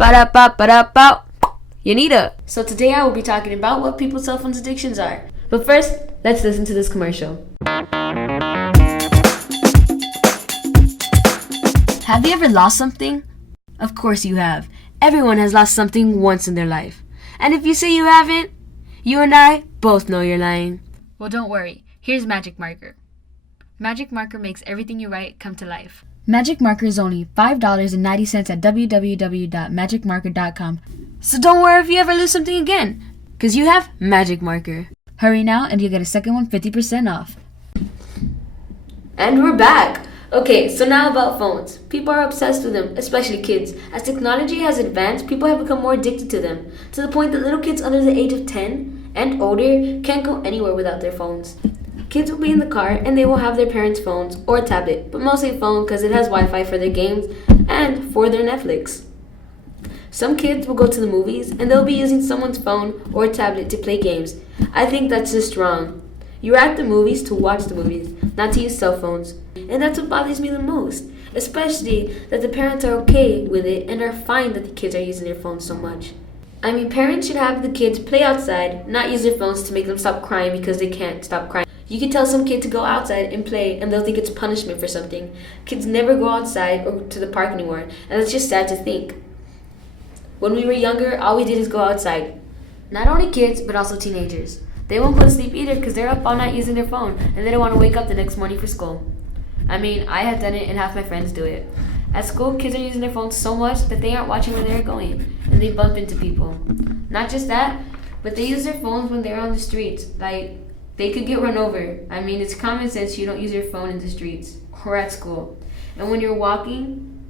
Ba-da-ba-ba-da-ba. Yanira. So today I will be talking about what people's cell phones addictions are. But first, let's listen to this commercial. Have you ever lost something? Of course you have. Everyone has lost something once in their life. And if you say you haven't, you and I both know you're lying. Well, don't worry. Here's Magic Marker. Magic Marker makes everything you write come to life. Magic Marker is only $5.90 at www.magicmarker.com. So don't worry if you ever lose something again, because you have Magic Marker. Hurry now and you'll get a second one 50% off. And we're back. Okay, so now about phones. People are obsessed with them, especially kids. As technology has advanced, people have become more addicted to them, to the point that little kids under the age of 10 and older can't go anywhere without their phones. Kids will be in the car and they will have their parents' phones or a tablet, but mostly a phone because it has Wi-Fi for their games and for their Netflix. Some kids will go to the movies and they'll be using someone's phone or tablet to play games. I think that's just wrong. You're at the movies to watch the movies, not to use cell phones. And that's what bothers me the most, especially that the parents are okay with it and are fine that the kids are using their phones so much. I mean, parents should have the kids play outside, not use their phones to make them stop crying because they can't stop crying. You can tell some kid to go outside and play and they'll think it's punishment for something. Kids never go outside or to the park anymore, and it's just sad to think. When we were younger, all we did is go outside. Not only kids, but also teenagers. They won't go to sleep either because they're up all night using their phone and they don't want to wake up the next morning for school. I mean, I have done it and half my friends do it. At school, kids are using their phones so much that they aren't watching where they're going and they bump into people. Not just that, but they use their phones when they're on the streets. Like, they could get run over. I mean, it's common sense you don't use your phone in the streets or at school. And when you're walking,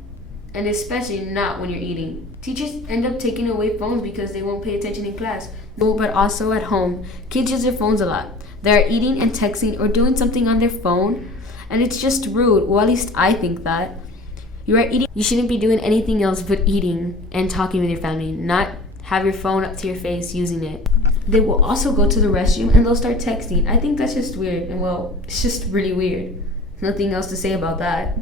and especially not when you're eating. Teachers end up taking away phones because they won't pay attention in class. But also at home, kids use their phones a lot. They're eating and texting or doing something on their phone, and it's just rude. Well, at least I think that. You are eating. You shouldn't be doing anything else but eating and talking with your family, not have your phone up to your face using it. They will also go to the restroom and they'll start texting. I think that's just weird, and well, it's just really weird. Nothing else to say about that.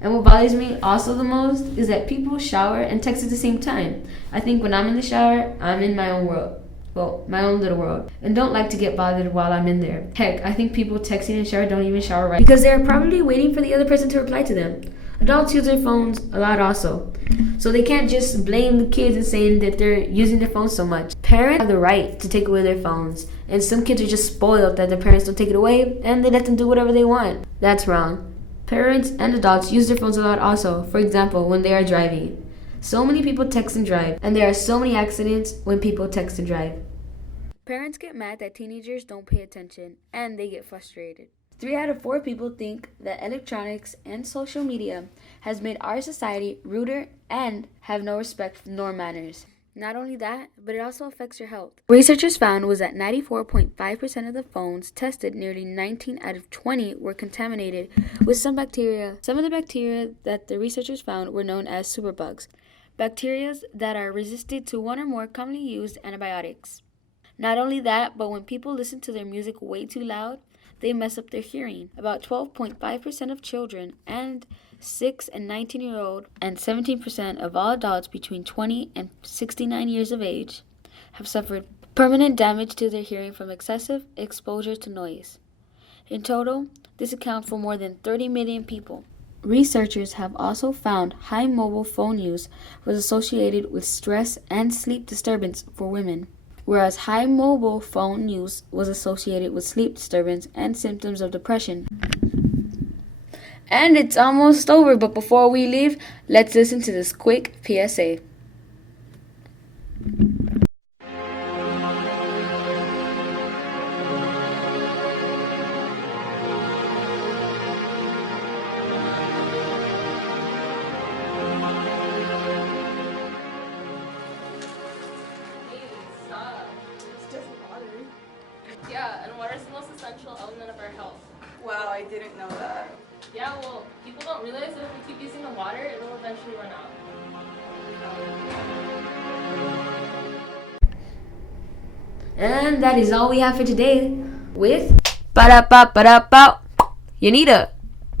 And what bothers me also the most is that people shower and text at the same time. I think when I'm in the shower, I'm in my own world. Well, my own little world. And don't like to get bothered while I'm in there. Heck, I think people texting in the shower don't even shower right because they're probably waiting for the other person to reply to them. Adults use their phones a lot also. So they can't just blame the kids and saying that they're using their phones so much. Parents have the right to take away their phones. And some kids are just spoiled that their parents don't take it away and they let them do whatever they want. That's wrong. Parents and adults use their phones a lot also, for example, when they are driving. So many people text and drive, and there are so many accidents when people text and drive. Parents get mad that teenagers don't pay attention, and they get frustrated. 3 out of 4 people think that electronics and social media has made our society ruder and have no respect nor manners. Not only that, but it also affects your health. Researchers found was that 94.5% of the phones tested, nearly 19 out of 20 were contaminated with some bacteria. Some of the bacteria that the researchers found were known as superbugs, bacteria that are resistant to one or more commonly used antibiotics. Not only that, but when people listen to their music way too loud, they mess up their hearing. About 12.5% of children and 6 and 19-year-old and 17% of all adults between 20 and 69 years of age have suffered permanent damage to their hearing from excessive exposure to noise. In total, this accounts for more than 30 million people. Researchers have also found high mobile phone use was associated with stress and sleep disturbance for women, whereas high mobile phone use was associated with sleep disturbance and symptoms of depression. And it's almost over, but before we leave, let's listen to this quick PSA. Yeah, and water is the most essential element of our health. Wow, I didn't know that. Yeah, well, people don't realize that if we keep using the water, it will eventually run out. And that is all we have for today with Ba-da-ba-ba-da-ba. Yanira.